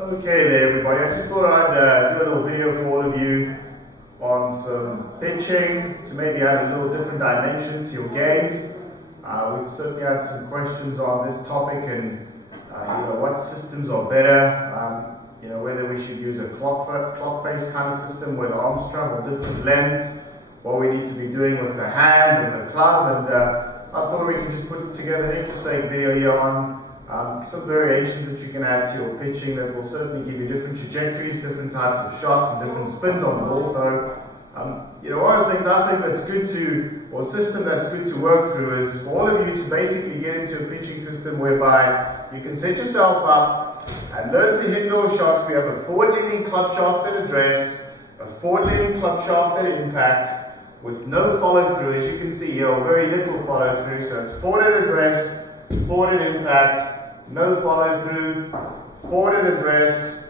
Okay there everybody, I just thought I'd do a little video for all of you on some pitching to maybe add a little different dimension to your games. We've certainly had some questions on this topic and what systems are better, whether we should use a clock face kind of system with Armstrong or different lengths, what we need to be doing with the hand and the club, and I thought we could just put together an interesting video here on some variations that you can add to your pitching that will certainly give you different trajectories, different types of shots, and different spins on the ball. So, one of the things I think that's good to, or system that's good to work through is for all of you to basically get into a pitching system whereby you can set yourself up and learn to hit those shots. We have a forward-leaning club shaft at address, a forward-leaning club shaft at impact, with no follow-through, as you can see here, or very little follow-through. So it's forward at address, forward at impact, no follow-through, forward at address,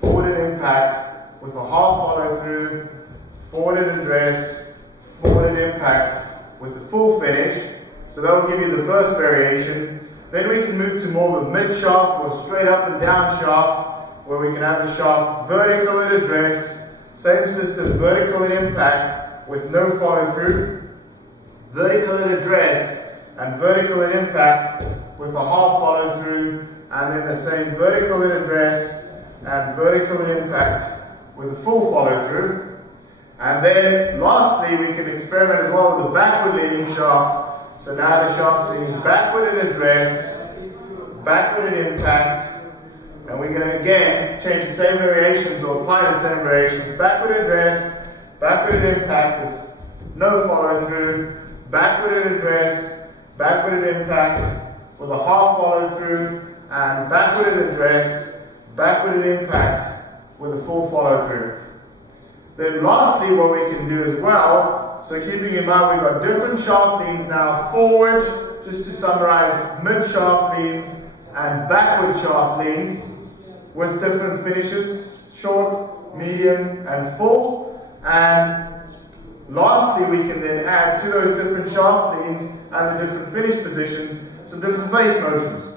forward at impact, with a half follow-through, forward at address, forward at impact, with the full finish. So that will give you the first variation. Then we can move to more of a mid-shaft or straight up and down shaft, where we can have the shaft vertical at address, same system, vertical at impact, with no follow-through, vertical at address, and vertical at impact with a half follow through, and then the same vertical at address and vertical at impact with a full follow through. And then lastly we can experiment as well with the backward leaning shaft. So now the shaft is leaning backward at address, backward at impact, and we're going to again change the same variations or apply the same variations. Backward at address, backward at impact with no follow through, backward at address, backward at impact with a half follow through, and backward at address, backward at impact with a full follow through. Then lastly what we can do as well, so keeping in mind we've got different shaft leans now, forward, just to summarize, mid shaft leans and backward shaft leans with different finishes, short, medium and full. And lastly, we can then add to those different shaft leans and the different finish positions some different face motions.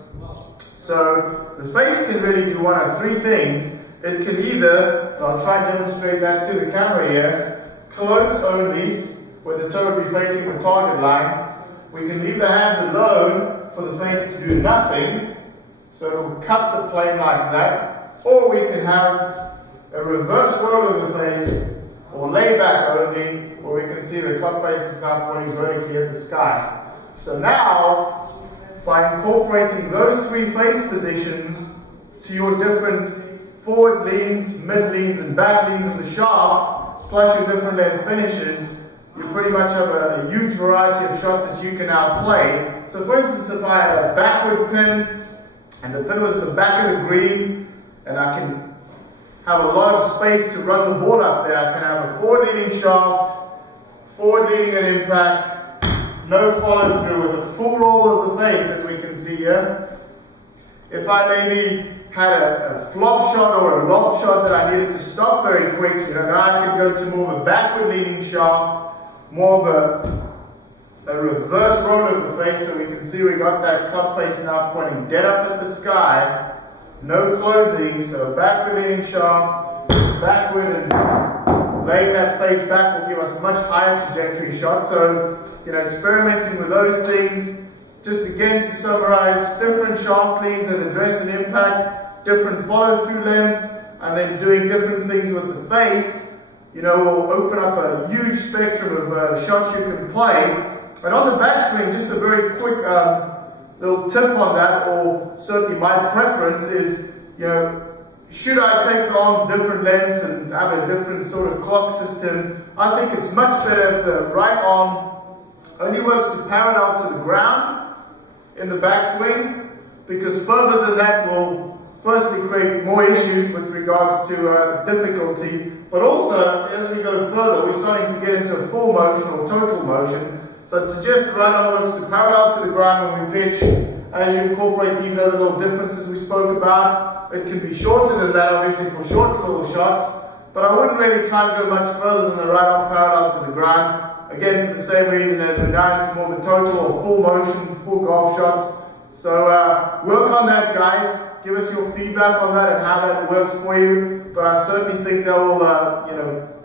So the face can really do one of three things. It can either, I'll try and demonstrate that to the camera here, close only, where the toe will be facing the target line. We can leave the hands alone for the face to do nothing, so it will cut the plane like that. Or we can have a reverse roll of the face, or lay back only, where we can see the club face is now pointing vertically at the sky. So now, by incorporating those three face positions to your different forward leans, mid leans, and back leans of the shaft, plus your different length finishes, you pretty much have a huge variety of shots that you can now play. So for instance, if I had a backward pin, and the pin was at the back of the green, and I can have a lot of space to run the ball up there, I can have a forward leaning shaft, forward leaning at impact, no follow through with a full roll of the face, as we can see here. If I maybe had a flop shot or a lob shot that I needed to stop very quick, now I can go to more of a backward leaning shaft, more of a reverse roll of the face, so we can see we got that club face now pointing dead up at the sky, no closing, so backward leaning shaft, backward, and laying that face back will give us a much higher trajectory shot. So, experimenting with those things, just again to summarize, different shaft leans at address and impact, different follow-through lengths, and then doing different things with the face, will open up a huge spectrum of shots you can play. And on the backswing, just a very quick little tip on that, or certainly my preference is, should I take the arms different lengths and have a different sort of clock system? I think it's much better if the right arm only works to parallel to the ground in the backswing, because further than that will firstly create more issues with regards to difficulty, but also as we go further we're starting to get into a full motion or total motion. So I'd suggest the right arm works to parallel to the ground when we pitch. As you incorporate these other little differences we spoke about, it can be shorter than that obviously for short little shots, but I wouldn't really try and go much further than the right arm parallel to the ground. Again, for the same reason as we're down to more of the total or full motion, full golf shots. So work on that, guys. Give us your feedback on that and how that works for you. But I certainly think that will,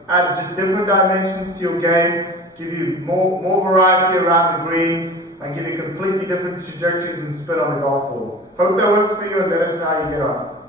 add just different dimensions to your game, give you more variety around the greens, and give you completely different trajectories and spin on the golf ball. Hope that works for you, and let us know how you get on.